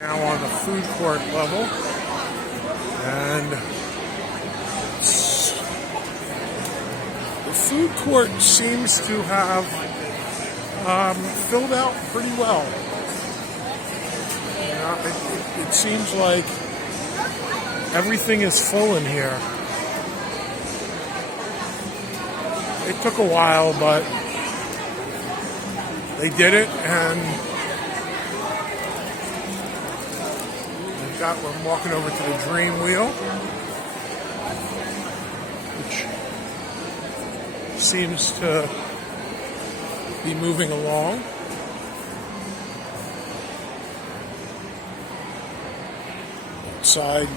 Now on the food court level, and the food court seems to have filled out pretty well. It seems like everything is full in here. It took a while, but they did it, and we're walking over to the Dream Wheel, which seems to be moving along. Outside.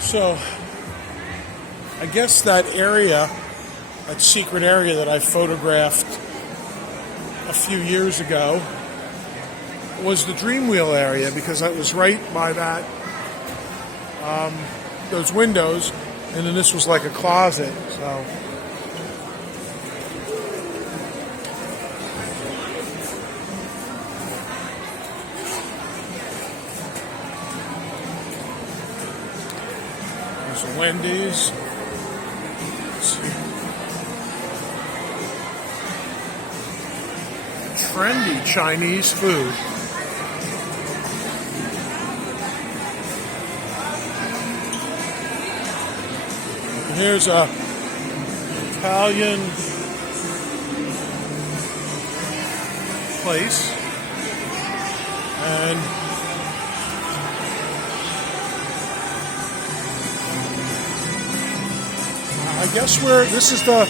So, I guess that area, that secret area that I photographed a few years ago, was the Dream Wheel area, because I was right by that, those windows, and then this was like a closet. So. There's a Wendy's. Trendy Chinese food. And here's a Italian place, and I guess this is the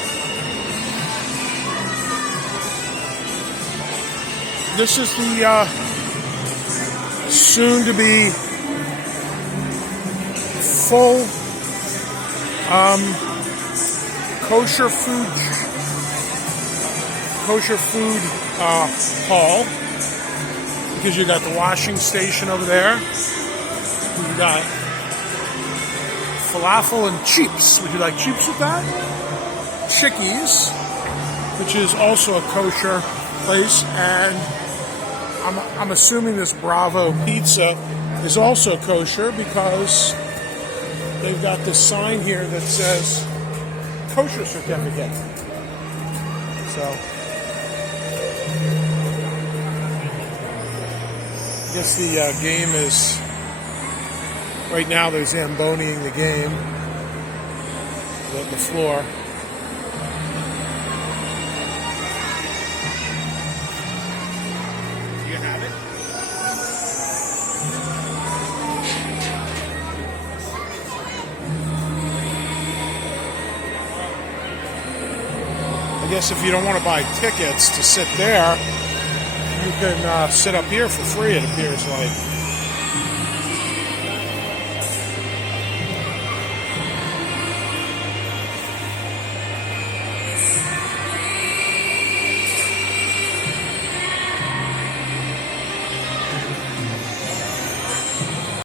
soon to be full kosher food hall, because you got the washing station over there. You got falafel and chips. Would you like chips with that? Chickies, which is also a kosher place, and I'm assuming this Bravo Pizza is also kosher, because they've got this sign here that says kosher certificate. So I guess the game is, right now they're Zamboning the game, the floor. You have it? guess if you don't want to buy tickets to sit there, you can sit up here for free, it appears like.